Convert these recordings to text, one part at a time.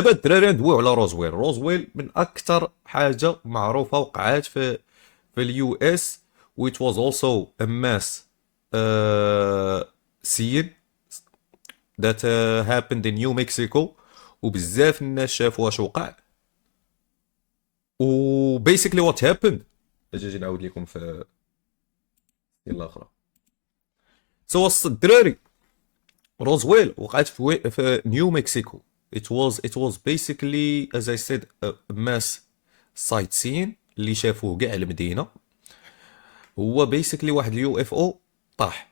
دابا الدراري ندويو على روزويل. روزويل من اكثر حاجه معروفه وقعات في اليو اس which was also a mass scene that happened in New Mexico وبزاف الناس شافوا واش وقع. و basically what happened اجي نعاود لكم في الاخرى. سو الدراري روزويل وقعت في نيو مكسيكو. it was basically as I said a mass sightseeing اللي شافوه كاع المدينه. هو basically واحد اليو اف او طاح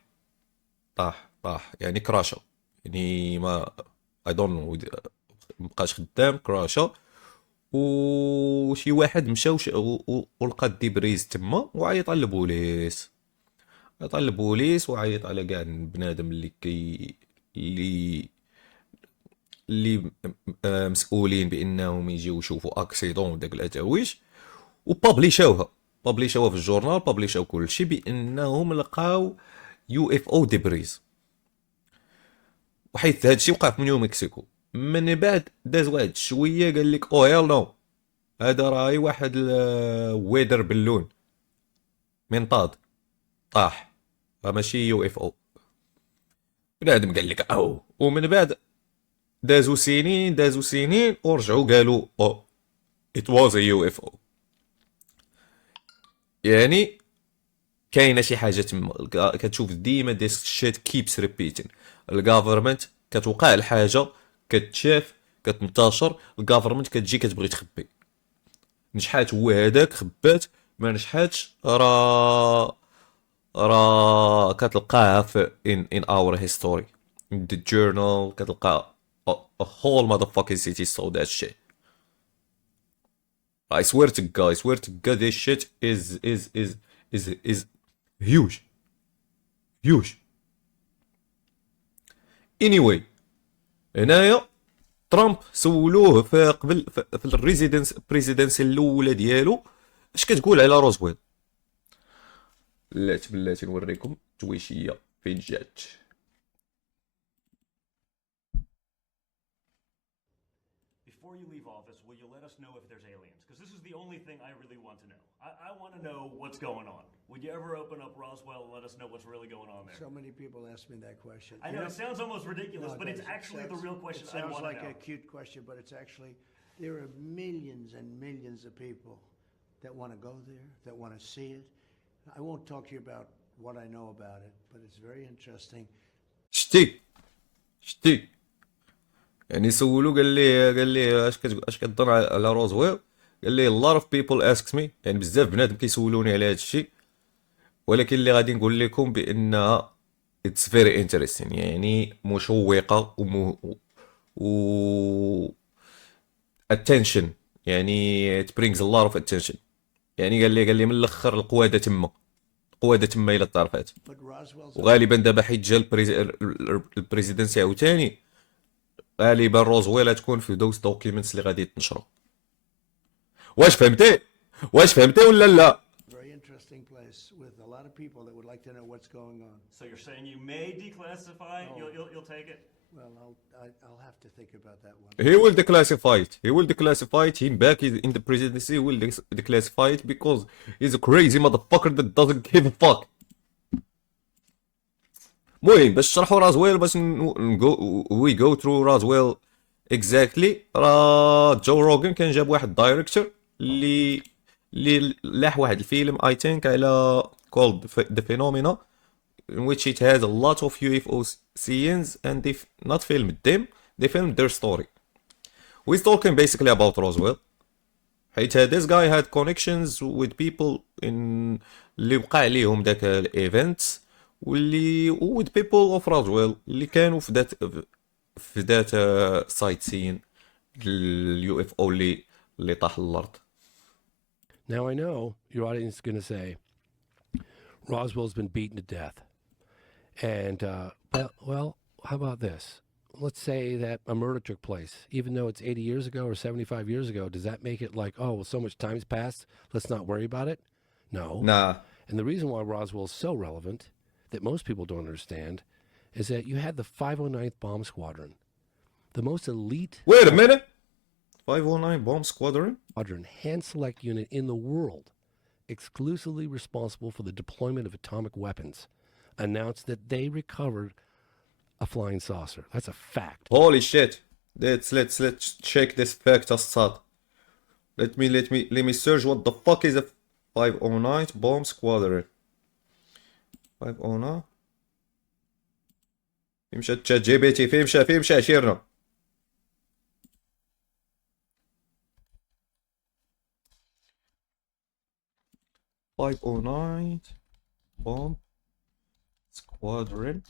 يعني كراشا، يعني ما I don't know مبقاش خدام كراشا. وشي واحد مشى ولقى الديبريز تما وعيط على البوليس. وعيط على كاع البنادم اللي مسؤولين بانهم يجيو يشوفوا اكسيدون وداك الاتاويج، وبابليشاوها في الجورنال، بابليشاو كلشي بانهم لقاو يو اف او ديبريز. وحيت هادشي وقع في نيو مكسيكو. من بعد داز واحد شويه قال لك او هيل نو، هذا راهي واحد ويدر بالون منطاد طاح، ماشي يو اف او. بنادم قال لك او. ومن بعد دازو سنين ورجعوا قالوا او it was a UFO. يعني كاينه شي حاجه تما كتشوف ديما this shit keeps repeating. الغافرمنت كتوقع الحاجه كتشاف كتنتشر، الغافرمنت كتجي كتبغي تخبي. نجحات هو هذاك خبات، ما نجحاتش راه كتلقاها في in our history in the journal. كتلقى a whole motherfucking city saw that shit. I swear to God, this shit is huge. Anyway, هنايا ترامب سولوه في قبل في الريزيدنس الاولى ديالو اش كتقول على روزويل. بلاتي نوريكم تويشيه فين جات. Before you leave office, will you let us know if there's aliens? Because this is the only thing I really want to know. I want to know what's going on. Would you ever open up Roswell and let us know what's really going on there? So many people ask me that question. I know it sounds almost ridiculous, but it's actually the real question I want to know. It sounds like a cute question, but it's actually, there are millions and millions of people that want to go there, that want to see it. I won't talk to you about what I know about it, but it's very interesting. شتي يعني سولو قال لي اش كتظن على روزويل. قال لي a lot of people asks me، يعني بزاف بنادم كيسولوني على هذا الشيء، ولكن اللي غادي نقول لكم بانها it's very interesting، يعني مشوقه و attention، يعني it brings a lot of attention. يعني قال لي من الاخر القواده تما الى الطرفات. وغالبا دابا حيت جا البريزيدنسي عاوتاني، غالبا روزويل تكون في دوز دوكيومنتس اللي غادي تنشروا. واش فهمتي ولا لا؟ Very interesting place with a lot of people that would like to know what's going on. So you're saying you may declassify it? You'll take it? Well, I'll have to think about that one. He will declassify it. Him back in the presidency will declassify it because he's a crazy motherfucker that doesn't give a fuck. المهم باش نشرحوا رازويل، باش we go through رازويل exactly. راه جو روغن كان جاب واحد دايركتور اللي لاح واحد الفيلم I think على called The Phenomena in which it has a lot of UFO scenes and they not filmed them, they filmed their story. We're talking basically about Roswell. حيت this guy had connections with people in اللي وقع ليهم داك الايفنتس، واللي with people of Roswell اللي كانوا في ذات سايت سين اليو اف او اللي طاح للارض. Now I know your audience is going to say Roswell's been beaten to death. And, well, how about this? Let's say that a murder took place, even though it's 80 years ago or 75 years ago. Does that make it like, oh, well, so much time's passed, let's not worry about it? No. Nah. And the reason why Roswell is so relevant that most people don't understand is that you had the 509th Bomb Squadron, the most elite... Wait a minute. 509 bomb squadron. hand select unit in the world exclusively responsible for the deployment of atomic weapons announced that they recovered a flying saucer. That's a fact. Holy shit. Let's check this fact aside. Let me search what the fuck is a 509 bomb squadron. 509 فين مشى تشات جي بي تي؟ فين مشى عشيرنا؟ .509 bomb squadron.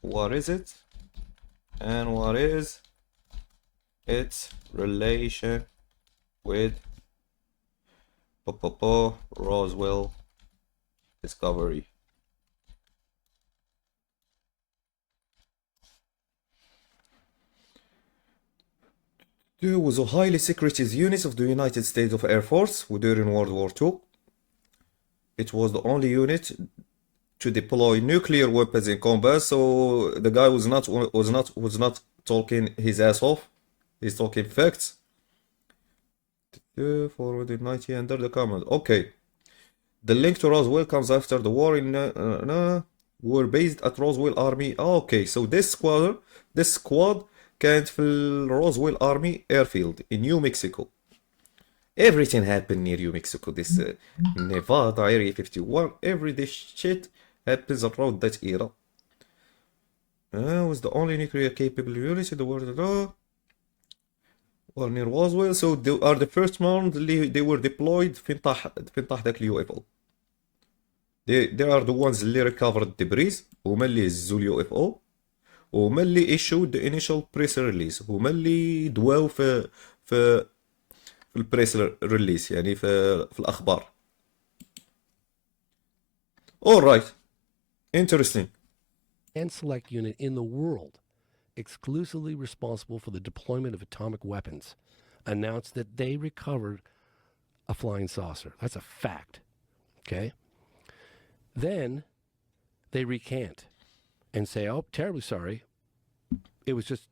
What is it? And what is its relation with Roswell discovery? There was a highly secretive unit of the United States of Air Force during World War II. It was the only unit to deploy nuclear weapons in combat, so the guy was not talking his ass off. He's talking facts. Forwarded 90 under the command. Okay. The link to Roswell comes after the war in were based at Roswell Army. Okay, so this squad كانت في Roswell Army Airfield in New Mexico. Everything happened near New Mexico. This Nevada Area 51. Every this shit happens around that era. Was the only nuclear capable unit in the world. Or near Roswell. So they are the first ones they were deployed فين طاح ذاك اليو اف او. They are the ones اللي recovered debris. هما اللي هزوا اليو اف او. وهما اللي issued the initial press release. هما اللي دواو في البريس ريليس يعني في الأخبار. Alright. Interesting. Hand select unit in the world exclusively responsible for the deployment of atomic weapons announced that they recovered a flying saucer. That's a fact. Okay? Then they recant and say, oh, terribly sorry. It was just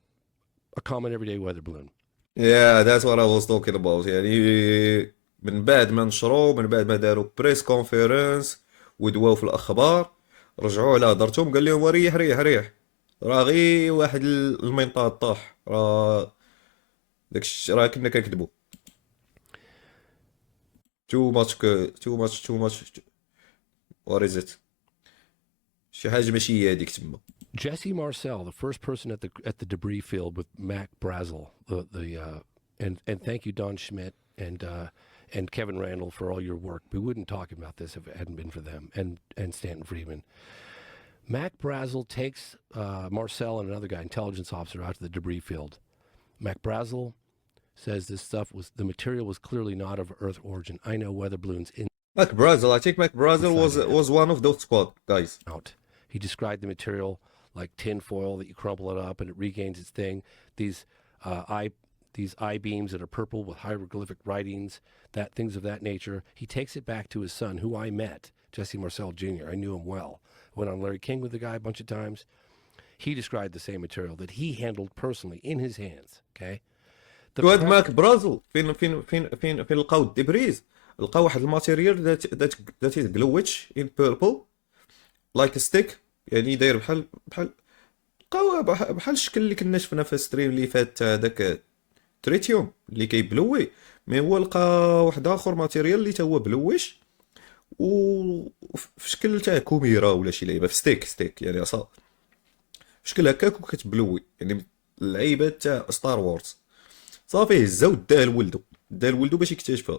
a common everyday weather balloon. Yeah, that's what I was talking about. يعني من بعد ما نشروا، من بعد ما داروا بريس كونفيرنس ودواو في الأخبار، رجعوا على هضرتهم قال لهم ريح راه غير واحد المنطاد طاح، راه كنا كنكذبوا. too much. What is it? شي حاجة ماشي هي هذيك تما. Jesse Marcel, the first person at the debris field with Mac Brazel, and thank you Don Schmidt and Kevin Randall for all your work. We wouldn't talk about this if it hadn't been for them and Stanton Friedman. Mac Brazel takes Marcel and another guy, intelligence officer, out to the debris field. Mac Brazel says the material was clearly not of Earth origin. I know weather balloons in. Mac Brazel, I think Mac Brazel was one of those squad guys. Out. He described the material like tin foil that you crumple it up and it regains its thing. These I-beams that are purple with hieroglyphic writings, things of that nature. He takes it back to his son, who I met, Jesse Marcel Jr. I knew him well. Went on Larry King with the guy a bunch of times. He described the same material that he handled personally in his hands. Okay. وهاد ماك برازل فين لقاو الدبريز، لقاو واحد الماتيريال that is glowitch in purple like a stick، يعني داير بحال لقاوها بحال الشكل اللي كنا شفنا في الستريم اللي فات داك تريتيوم اللي كيبلوي، مي هو لقى واحد اخر ماتيريال اللي تا هو بلويش وفي شكل تاع كوميرا ولا شي لعيبه في ستيك يعني عصا في شكل هكاك وكتبلوي، يعني اللعيبه تاع ستار وورز. صافي هزاو داه لولدو باش يكتشفها.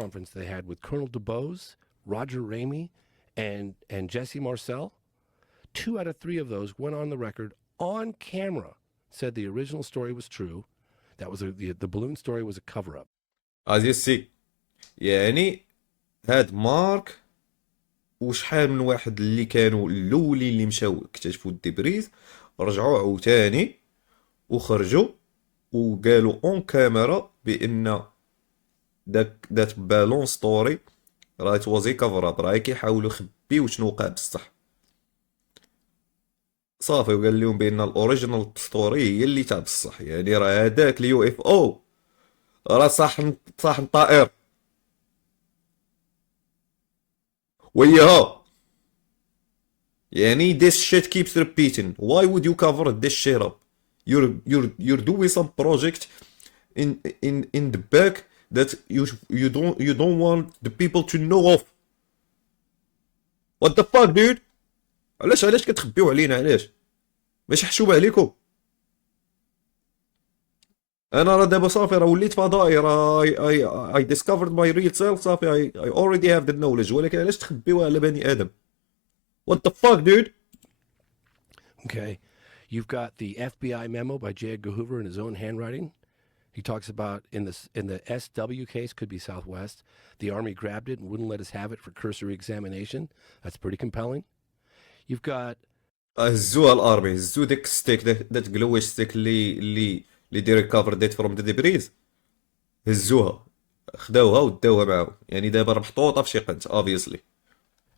Conference they had with Colonel DuBose, Roger Ramey, and Jesse Marcel. 2 out of 3 of those went on the record on camera, said the original story was true. That was the balloon story was a cover-up. As you see, يعني هاد مارك وشحال من واحد اللي كانوا الاولين اللي مشاو اكتشفوا الدبريز رجعوا عاوتاني وخرجوا وقالوا اون كاميرا بان داك بالون ستوري راه توازي كفر اب، راه كيحاولوا يخبيو شنو وقع بصح. صافي وقال لهم بان الاوريجينال الاسطوري هي اللي تاع بصح، يعني راه هذاك اليو اف او راه صاحن طائر وياها. يعني this shit keeps repeating. Why would you cover this shit up? You're doing some project in the back that you don't want the people to know of. What the fuck dude؟ علاش كتخبيو علينا؟ علاش ماشي حشومه عليكم؟ انا راه دابا صافي راه وليت فضائي، راه I discovered my real self. صافي I already have the knowledge. ولكن علاش تخبيوها على بني ادم؟ What the fuck dude؟ Okay. You've got the FBI memo by J. Edgar Hoover in his own handwriting. He talks about in the SW case, could be Southwest, the Army grabbed it and wouldn't let us have it for cursory examination. That's pretty compelling. You've got هزوها الارمي، هزو ديك ستيك، داك جلوي ستيك اللي دير ريكفر ديت فروم ذا ديبريز، هزوها خداوها وداوها معاهم. يعني دابا راه محطوطه في شي قنت obviously.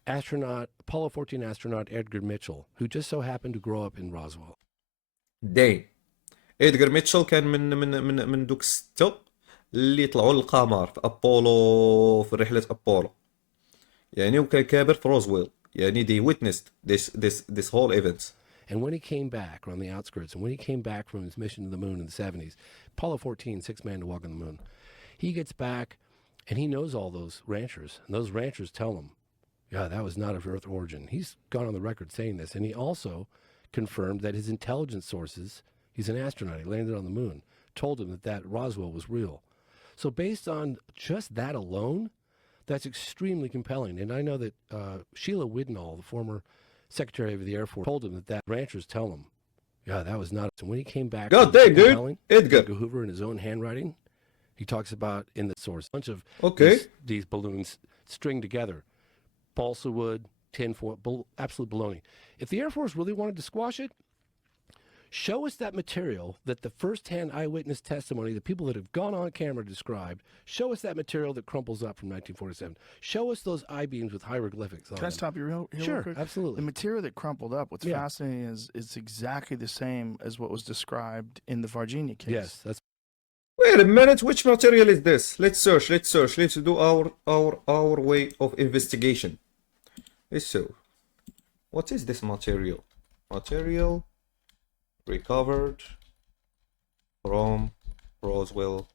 Apollo 14 astronaut Edgar Mitchell, who just so happened to grow up in Roswell. داين ادغار ميتشل كان من دوك الستة اللي طلعوا للقمر في ابولو، في رحله ابولو يعني، وكان كابر في روزويل. يعني they witnessed this whole event. And when he came back, or on the outskirts, and when he came back from his mission to the moon in the 70s, Apollo 14, sixth man to walk on the moon, he gets back and he knows all those ranchers. And those ranchers tell him, yeah, that was not of Earth origin. He's gone on the record saying this. And he also confirmed that his intelligence sources, he's an astronaut, he landed on the moon, told him that Roswell was real. So based on just that alone, that's extremely compelling. And I know that Sheila Widnall, the former Secretary of the Air Force, told him that ranchers tell him, yeah, that was not. So when he came back, God damn, dude, Edgar Hoover in his own handwriting, he talks about in the source a bunch of these balloons stringed together, balsa wood, tinfoil, absolute baloney. If the Air Force really wanted to squash it, show us that material that the first-hand eyewitness testimony, the people that have gone on camera described, show us that material that crumples up from 1947. Show us those I-beams with hieroglyphics on Can I them. stop you real Sure, quick? absolutely. The material that crumpled up, what's Yeah. fascinating is it's exactly the same as what was described in the Virginia case. Yes, that's Wait a minute, which material is this? Let's search. Let's do our way of investigation. So, what is this material? Material recovered from Roswell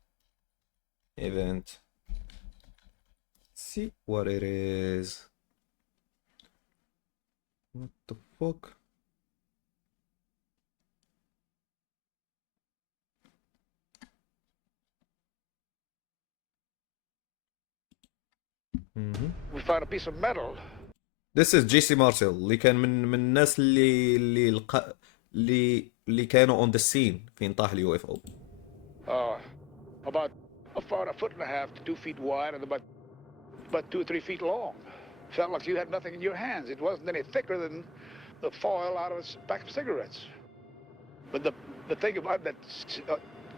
event. See what it is. What the fuck? We found a piece of metal. This is JC Marcel اللي كان من الناس اللي كانوا on the scene فين طاح اليو اف او. About a foot and a half to 2 feet wide and about 2 or 3 feet long. Felt like you had nothing in your hands. It wasn't any thicker than the foil out of a pack of cigarettes. But the thing about that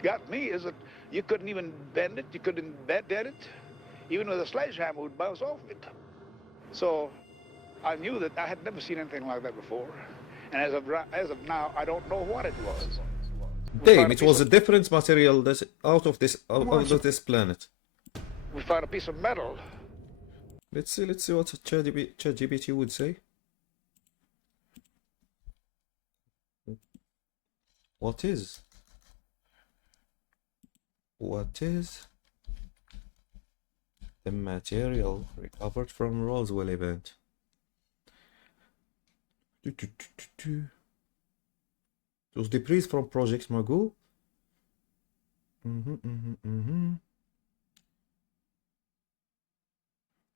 got me is that you couldn't even bend it. You couldn't bend it. Even with a sledgehammer would bounce off it. So I knew that I had never seen anything like that before. And as of now, I don't know what it was. Damn, it was a different material that's out of this planet. We found a piece of metal. Let's see what ChatGPT would say. What is the material recovered from Roswell event? Those debris from Project Magoo.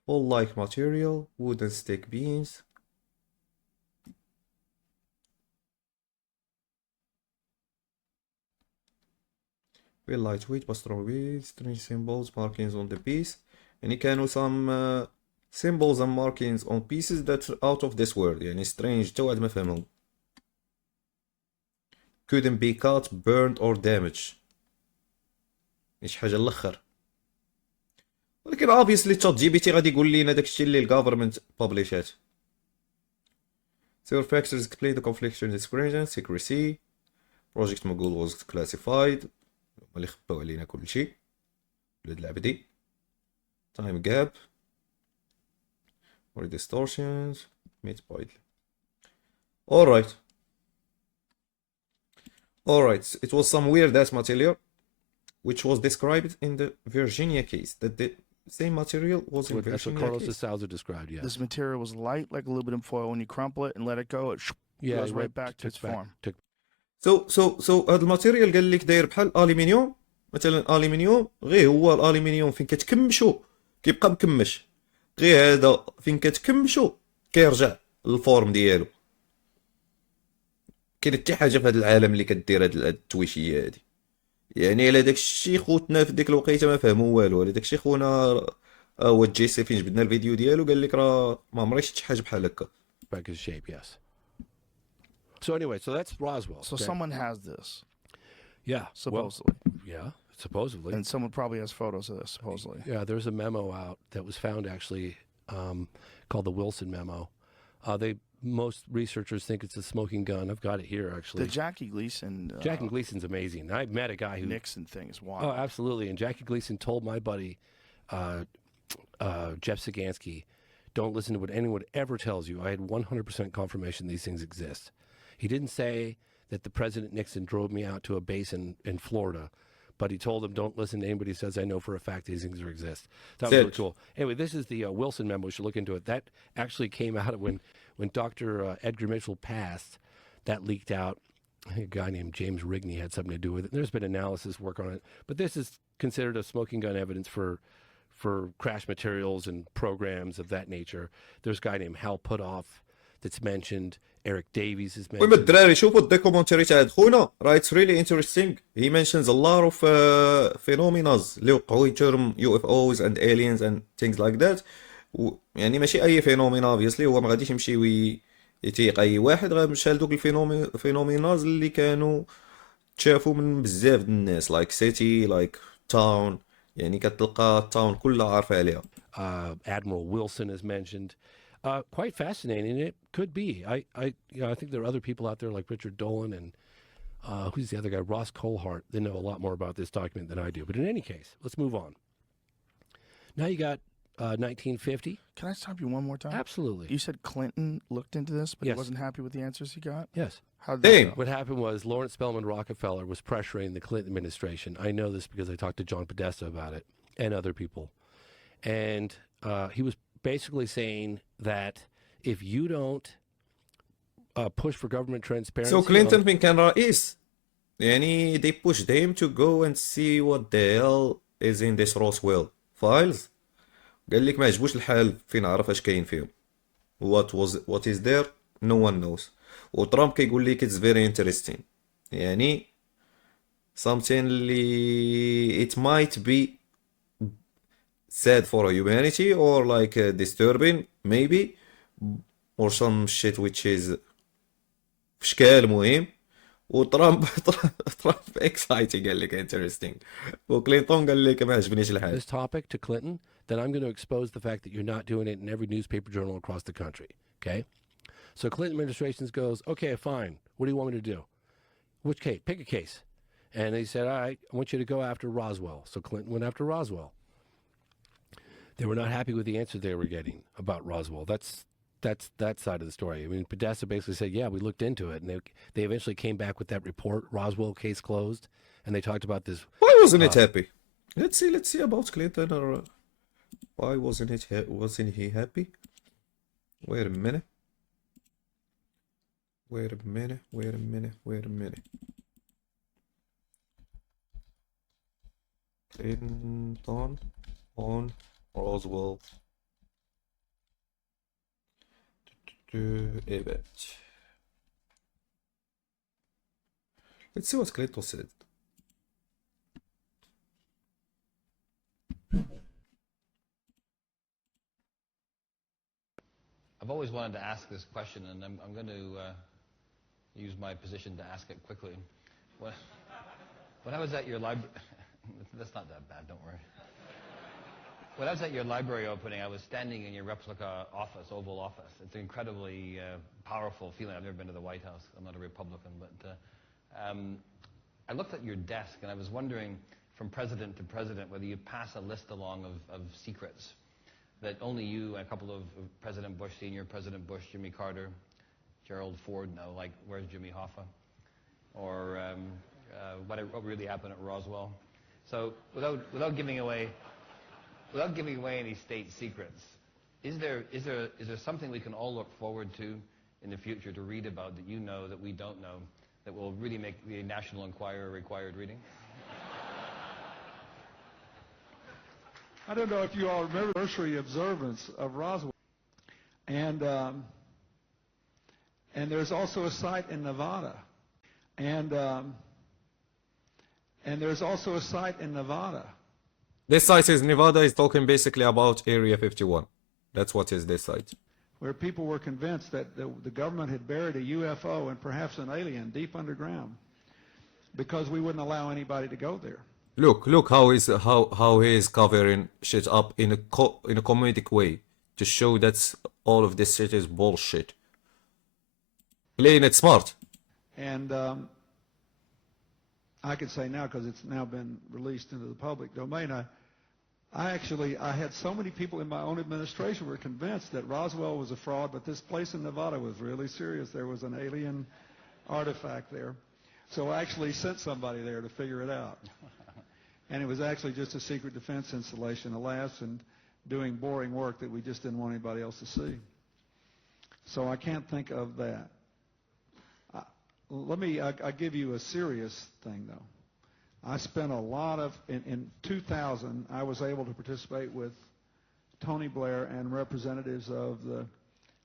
All like material, wooden stick beams. Very lightweight but strong weight, strange symbols, markings on the piece. يعني كانوا some symbols and markings on pieces that are out of this world. يعني strange تو عاد ما فهمهم. Couldn't be cut, burned or damaged. مش حاجة الاخر. ولكن obviously ChatGPT غادي يقول لنا داكشي اللي الجوفرمنت بابليشات. several factors explain the confliction discretion secrecy project مقول was classified هما اللي خباو علينا كلشي ولاد العبدي time gap or distortions made by alright it was some weird ass material which was described in the Virginia case that the same material was in That's what Virginia Carlos de case. Souza described, yes. This material was light like aluminum foil. When you crumple it and let it go, it goes right back to its form. So هاد الماتيريال قال لك داير بحال الالومنيوم مثلا الالومنيوم غير هو الالومنيوم فين كتكمشو كيبقى مكمش غير هذا فين كتكمشو كيرجع للفورم ديالو كاين حتى حاجه في هذا العالم اللي كدير هاد التويشيه هادي يعني على داك الشيء خوتنا في ديك الوقيته ما فهموا والو على داك الشيء خونا هو الجيش فين جبدنا الفيديو ديالو قال لك راه ما عمري شفت حاجه بحال هكا Back in shape, yes. So anyway, so that's Roswell. So okay? someone has this, Yeah. supposedly. Well, yeah, supposedly. And someone probably has photos of this, supposedly. Yeah, there's a memo out that was found actually called the Wilson memo. Most researchers think it's a smoking gun. I've got it here actually. The Jackie Gleason. Jackie Gleason's amazing. I met a guy who Nixon thing is wild. Oh, absolutely. And Jackie Gleason told my buddy Jeff Sagansky, "Don't listen to what anyone ever tells you." I had 100% confirmation these things exist. He didn't say that the President Nixon drove me out to a base in Florida, but he told him, "Don't listen to anybody who says I know for a fact these things exist." That was really cool. Anyway, this is the Wilson memo. We should look into it. That actually came out of when Dr. Edgar Mitchell passed. That leaked out. I think a guy named James Rigney had something to do with it. There's been analysis work on it, but this is considered a smoking gun evidence for crash materials and programs of that nature. There's a guy named Hal Puthoff that's mentioned. Eric Davies is المهم mentioned. الدراري شوفوا الدوكيومنتري تاع هاد خونا راه اتس ريلي انتريستينغ هي mentions a lot of phenomena اللي وقعوا يترم UFOs and aliens and things like that يعني ماشي اي فينومينا obviously هو ما غاديش يمشي يتيق اي واحد غيمشي لدوك الفينوميناز اللي كانوا تشافوا من بزاف د الناس like city like town يعني كتلقى التاون كلها عارفه عليها. Admiral Wilson is mentioned. Quite fascinating. It could be. I think there are other people out there like Richard Dolan and who's the other guy? Ross Colhart. They know a lot more about this document than I do. But in any case, let's move on. Now you got 1950. Can I stop you one more time? Absolutely. You said Clinton looked into this, but Yes. he wasn't happy with the answers he got? Yes. How did that Damn. go? What happened was Lawrence Spelman Rockefeller was pressuring the Clinton administration. I know this because I talked to John Podesta about it and other people. And he was basically saying that if you don't push for government transparency... So Clinton فين كان رئيس يعني they pushed him to go and see what the hell is in this Roswell files قال لك ما عجبوش الحال فين عرف اش كاين فيهم what is there no one knows وترامب كيقول لك it's very interesting يعني something اللي it might be sad for humanity or like disturbing maybe or some shit which is في شكال مهم وترامب exciting قال لك interesting وكلينتون قال لك ما عجبنيش الحال. This topic to Clinton, then I'm going to expose the fact that you're not doing it in every newspaper journal across the country. Okay? So Clinton administration goes, okay, fine. What do you want me to do? Which case? Pick a case. And they said, all right, I want you to go after Roswell. So Clinton went after Roswell. They were not happy with the answer they were getting about Roswell. That's that side of the story. I mean, Podesta basically said, yeah, we looked into it. And they eventually came back with that report, Roswell case closed. And they talked about this. Why wasn't it happy? Let's see about Clinton. Or why wasn't he happy? Wait a minute. Clinton on Roswell. event. Let's see what Clinton said. I've always wanted to ask this question, and I'm going to use my position to ask it quickly. When I was at your library, that's not that bad, don't worry. When I was at your library opening, I was standing in your replica office, Oval Office. It's an incredibly powerful feeling. I've never been to the White House. I'm not a Republican, but I looked at your desk and I was wondering, from president to president, whether you pass a list along of secrets that only you and a couple of President Bush Sr., President Bush, Jimmy Carter, Gerald Ford know, like where's Jimmy Hoffa, or what really happened at Roswell. So without giving away any state secrets, is there something we can all look forward to in the future to read about that you know that we don't know that will really make the National Enquirer required reading? I don't know if you all remember the anniversary observance of Roswell, and there's also a site in Nevada, and there's also a site in Nevada. This site is Nevada is talking basically about Area 51. That's what is this site. Where people were convinced that the government had buried a UFO and perhaps an alien deep underground because we wouldn't allow anybody to go there. Look how he is covering shit up in a comedic way to show that all of this shit is bullshit. Playing it smart. And I can say now, because it's now been released into the public domain, I had so many people in my own administration were convinced that Roswell was a fraud, but this place in Nevada was really serious. There was an alien artifact there. So I actually sent somebody there to figure it out. And it was actually just a secret defense installation, alas, and doing boring work that we just didn't want anybody else to see. So I can't think of that. I'll give you a serious thing, though. I spent a lot of, in 2000, I was able to participate with Tony Blair and representatives of the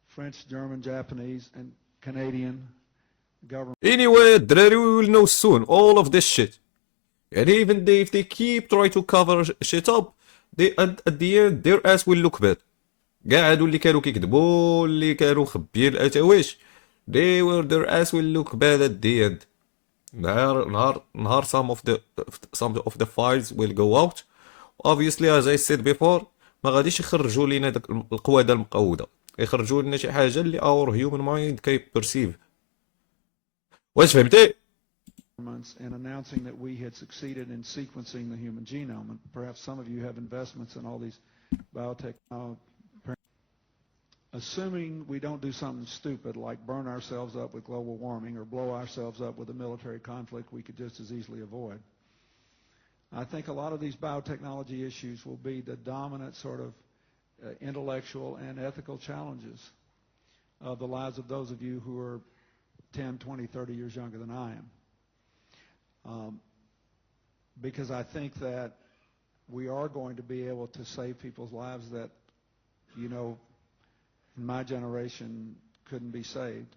French, German, Japanese, and Canadian government. Anyway, الدراري we will know soon all of this shit. And even if they keep trying to cover shit up, they at the end their ass will look bad. كاع هادو اللي كانوا كيكذبوا اللي كانوا مخبيين الاتاويش, their ass will look bad at the end. نهار some of the files will go out. Obviously as I said before, ما غاديش يخرجوا لينا داك القواده المقوده, يخرجوا لنا شي حاجه اللي our human mind كي perceive. واش فهمتي؟ And announcing that we had succeeded in sequencing the human genome. And perhaps some of you have investments in all these biotech. Assuming we don't do something stupid like burn ourselves up with global warming or blow ourselves up with a military conflict we could just as easily avoid. I think a lot of these biotechnology issues will be the dominant sort of intellectual and ethical challenges of the lives of those of you who are 10, 20, 30 years younger than I am. Because I think that we are going to be able to save people's lives that, you know, in my generation couldn't be saved.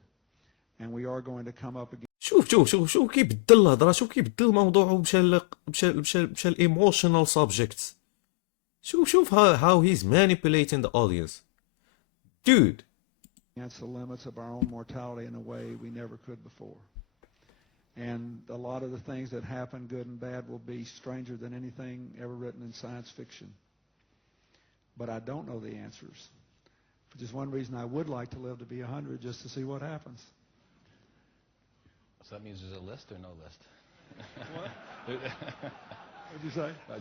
And we are going to come up against. شوف كيبدل الهضره, شوف كيبدل الموضوع ومشى الايموشنال سبجكتس. شوف how he's manipulating the audience. Dude. Against the limits of our own mortality in a way we never could before. And a lot of the things that happen, good and bad, will be stranger than anything ever written in science fiction. But I don't know the answers. For just one reason, I would like to live to be 100 just to see what happens. So that means there's a list or no list? What? What'd you say? I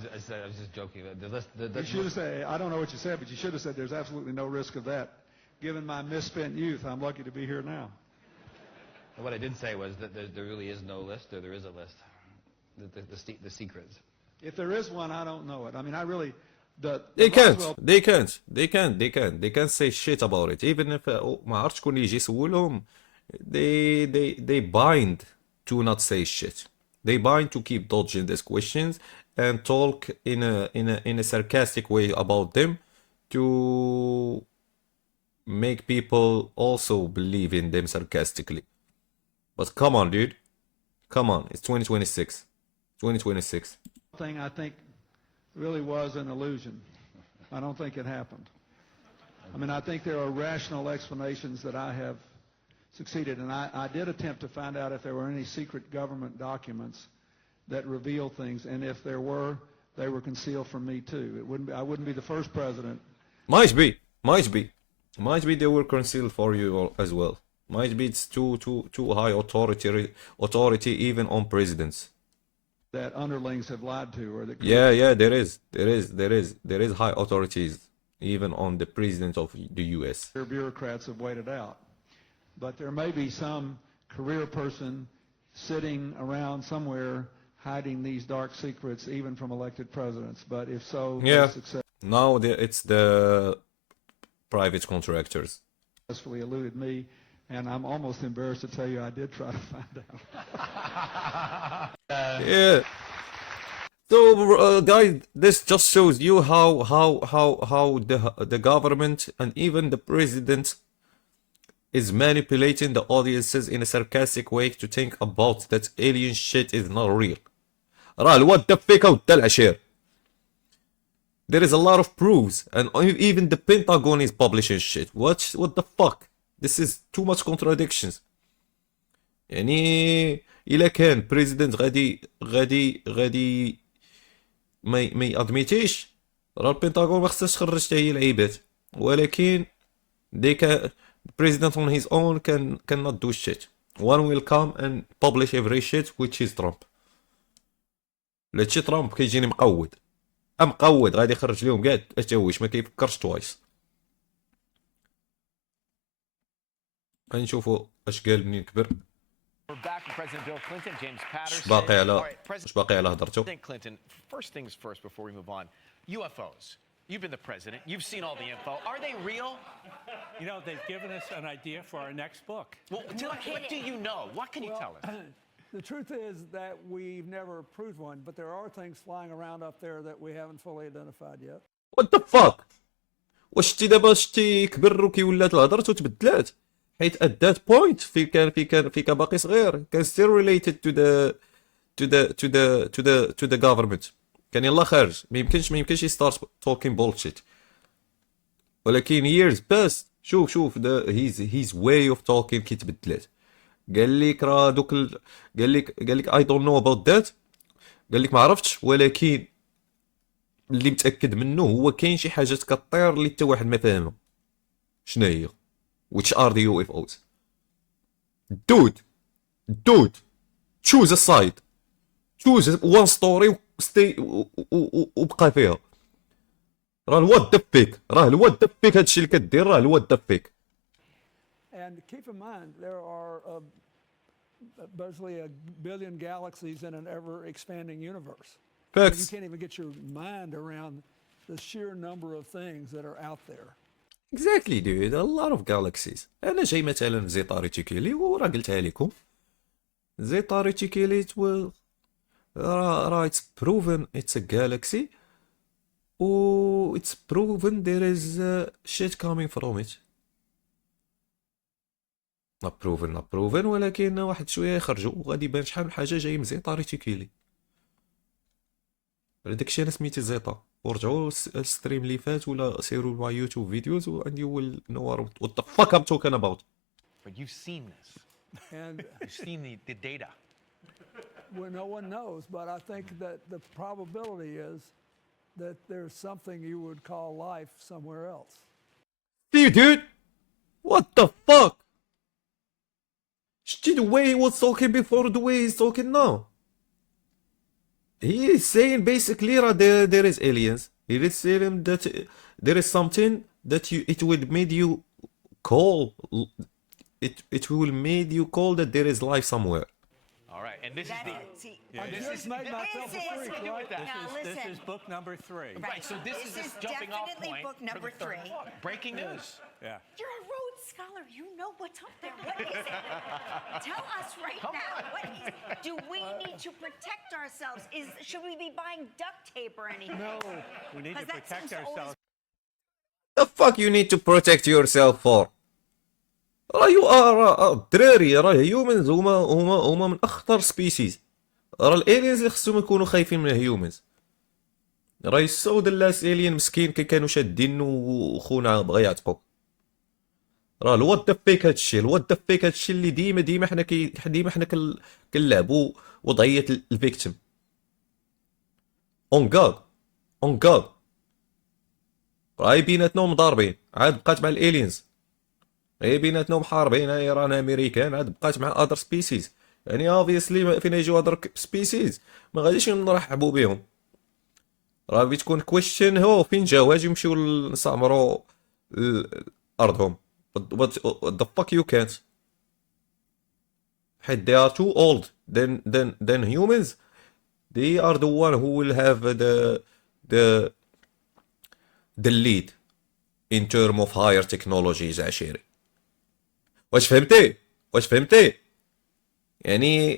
was just joking. The list. You should have said, I don't know what you said, but you should have said there's absolutely no risk of that. Given my misspent youth, I'm lucky to be here now. What I did say was that there really is no list, or there is a list. The secrets. If there is one, I don't know it. I mean, I really... They can't say shit about it. Even if ما عرفتش شكون يجي يسولهم, they bind to not say shit. They bind to keep dodging these questions and talk in a sarcastic way about them to make people also believe in them sarcastically. But come on, dude. Come on. It's 2026. 2026. Thing I think really was an illusion. I don't think it happened. I mean, I think there are rational explanations that I have succeeded. And I did attempt to find out if there were any secret government documents that reveal things. And if there were, they were concealed from me too. I wouldn't be the first president. Might be they were concealed for you as well. Might be it's too high authority even on presidents. That underlings have lied to, or that Yeah, there is high authorities even on the president of the US. career bureaucrats have waited out. But there may be some career person sitting around somewhere hiding these dark secrets, even from elected presidents. But if so, Yeah. they Now it's the private contractors. successfully eluded me, and I'm almost embarrassed to tell you I did try to find out. Yeah. So, guys, this just shows you how the government and even the president is manipulating the audiences in a sarcastic way to think about that alien shit is not real. راه الواد دفيك ودا العشير. There is a lot of proofs, and even the Pentagon is publishing shit. What the fuck? This is too much contradictions. يعني إلا كان president غادي ما يادميتيش، راه البنتاغون ما خصهاش تخرج حتى هي العيبات، ولكن they can president on his own cannot do shit. One will come and publish every shit which is Trump. هادشي ترامب كيجيني مقود غادي يخرج لهم كاع التهويش، ما كيفكرش توايس. غنشوفوا اش قال منين كبر. We're back with President Bill Clinton, James Patterson. اش باقي على هضرته. President Clinton, first things first before we move on. UFOs. You've been the president. You've seen all the info. Are they real? You know, they've given us an idea for our next book. Well, what do you know? What can you tell us? The truth is that we've never proved one, but there are things flying around up there that we haven't fully identified yet. What the fuck? واش شتي دابا شتي كبر وكيولات الهضره تبدلات، حيت at that point فيك باقي صغير كان still related to the government، كان يلا خارج، ما يمكنش start talking bullshit. ولكن years past شوف his way of talking كي تبدلات. قال لك راه دوك قال لك I don't know about that، قال لك ما عرفتش، ولكن اللي متاكد منه هو كاين شي حاجات كطير اللي حتى واحد ما فاهمها شنو هي. which are the UFOs. dude choose a side, choose one story stay وبقى فيها. راه الواد دفيك هادشي اللي كدير، راه الواد دفيك. And keep in mind, there are basically a billion galaxies in an ever-expanding universe. Facts. You can't even get your mind around the sheer number of things that are out there. Exactly dude, a lot of galaxies. انا جاي مثلا زيتا ريتيكولي وراه قلتها لكم، زيتا ريتيكولي راه it's proven it's a galaxy و it's proven there is shit coming from it. not proven ولكن واحد شويه يخرجوا وغادي يبان شحال من حاجه جاي من زيتا ريتيكولي. داكشي انا سميتي زيتا، ورجعوا الستريم اللي فات ولا سيروا مع يوتيوب فيديوز and you will know what the fuck I'm talking about. But you've seen this. And You've seen the data. well, no one knows, but I think that the probability is that there's something you would call life somewhere else. See dude, what the fuck? شتي the way he was talking before the way he's talking now. He is saying basically there is aliens. He is saying that there is something that it will made you call it will made you call that there is life somewhere. All right, and this is the. I just made myself a freak, right? This is book number 3. Right, so this is the jumping off definitely point. book number for the third 3. book. Breaking news. Yeah. You're a Rhodes Scholar. You know what's up there. What is it? Tell us right now. What is, do we need to protect ourselves? Should we be buying duct tape or anything? No. We need to 'Cause that protect seems to always ourselves. The fuck you need to protect yourself for? راه you are الدراري راه هيومنز هما من اخطر سبيسيز. راه الالينز اللي خصهم يكونوا خايفين من الهيومنز. راه يسود اللاس الين مسكين كي كانوا شادين وخونا بغا يعتقوا. راه الواد دفيك هادشي اللي ديما حنا كنلعبوا وضعيه الفيكتيم. اون جاد اون جاد راهي بيناتنا مضاربين، عاد بقات مع الالينز، غير بيناتنا محاربين، ايران امريكان، عاد بقات مع اذر سبيسيز. يعني اوبفيسلي فين يجيو اذر سبيسيز ما غاديش نرحبوا بهم. راه بتكون كويشن هو فين جاو، اجي نمشيو نستعمروا ارضهم. what the fuck you can't. حيت they are too old than humans. They are the one who will have the lead in term of higher technologies. عشيري واش فهمتي؟ واش فهمتي؟ يعني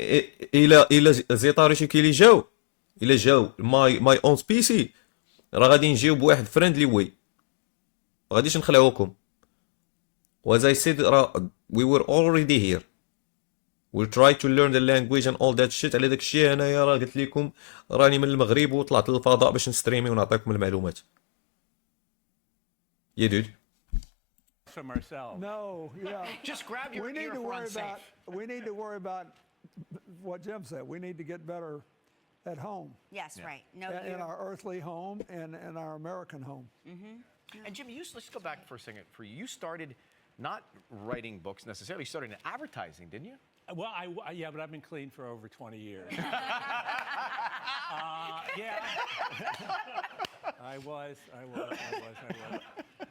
الى زيطاريشي كي اللي جاو ماي اون سبيسي راه غادي نجيو بواحد فريندلي واي، ما غاديش نخلعوكم. As I said, we were already here. We'll try to learn the language and all that shit. على داك الشيء انايا راه قلت لكم راني من المغرب وطلعت للفضاء باش نستريمي ونعطيكم المعلومات. يا دود. From ourselves. No, yeah. Just grab your we need ear to if we're worry unsafe. about. We need to worry about what Jim said. We need to get better at home. Yes, right. No, In our earthly home and in our American home. And Jim, let's go back for a second for you. You started not writing books necessarily. You started in advertising, didn't you? Well, yeah, but I've been clean for over 20 years. Yeah. I was.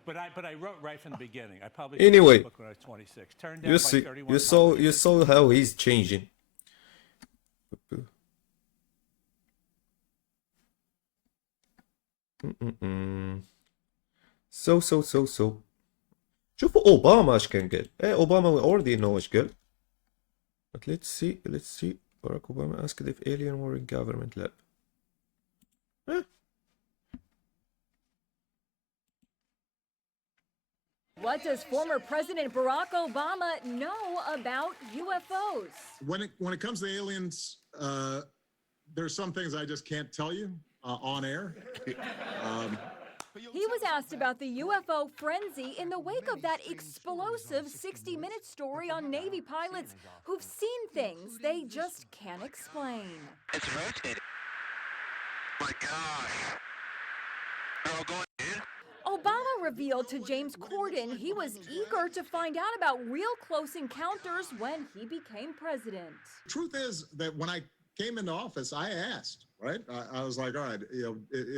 But I wrote right from the beginning. I published Anyway, a book when I was 26. Turned down You by see, 31 you saw how he's changing. So. شوفوا اوباما اش كان قال. اوباما we already know اش قال. But let's see. Barack Obama asked if alien were in government lab. What does former President Barack Obama know about UFOs? When it comes to aliens, there's some things I just can't tell you on air. He was asked about the UFO frenzy in the wake of that explosive 60-minute story on Navy pilots who've seen things they just can't explain. It's rotating. My gosh. They're all going in. Obama revealed to James Corden he was eager to find out about real close encounters when he became president. Truth is that when I came into office, I asked, right? I was like, all right,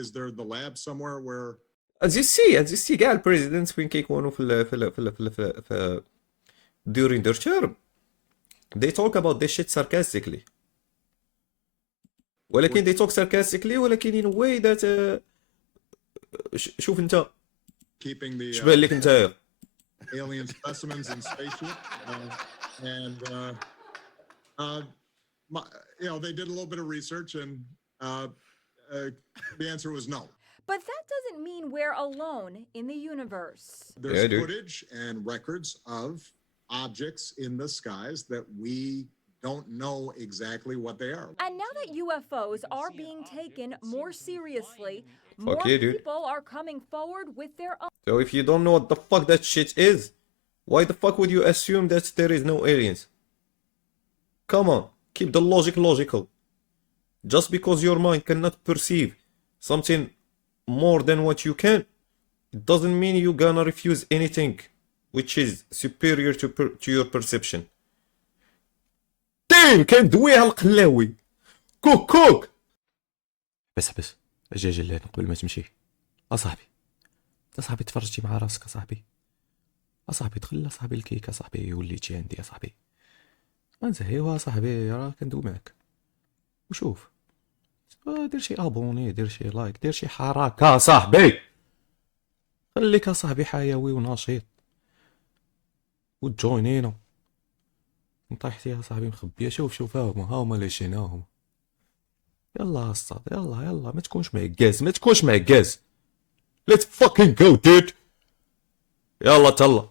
is there the lab somewhere where As you see كاع البريزيدنتس وين كيكونوا في during their term they talk about this shit sarcastically. ولكن they talk sarcastically ولكن in a way that شوف انت keeping the شبان لك نتايا alien specimens in spaceship and they did a little bit of research and the answer was no. But that doesn't mean we're alone in the universe. There's footage and records of objects in the skies that we don't know exactly what they are. And now that UFOs are being taken more seriously, Fuck more yeah, dude. people are coming forward with their own. So if you don't know what the fuck that shit is, why the fuck would you assume that there is no aliens? Come on, keep the logic logical. Just because your mind cannot perceive something more than what you can, it doesn't mean you're gonna refuse anything which is superior to your perception. دين كان دويها القلاوي كوك بس اجي لهنا قبل ما تمشي. صاحبي تفرجتي مع راسك صاحبي تخلى صاحبي الكيكه صاحبي وليتي عندي يا صاحبي غنزهيوها صاحبي راه كندوي معاك وشوف دير شي ابوني دير شي لايك دير شي حركه صاحبي خليك صاحبي حيوي ونشيط وتجوينينا نطيحتي يا صاحبي مخبيه شوف هاهما اللي شيناهم يلا استاذ يلا ما تكونش معكاز let's fucking go dude يلا تلا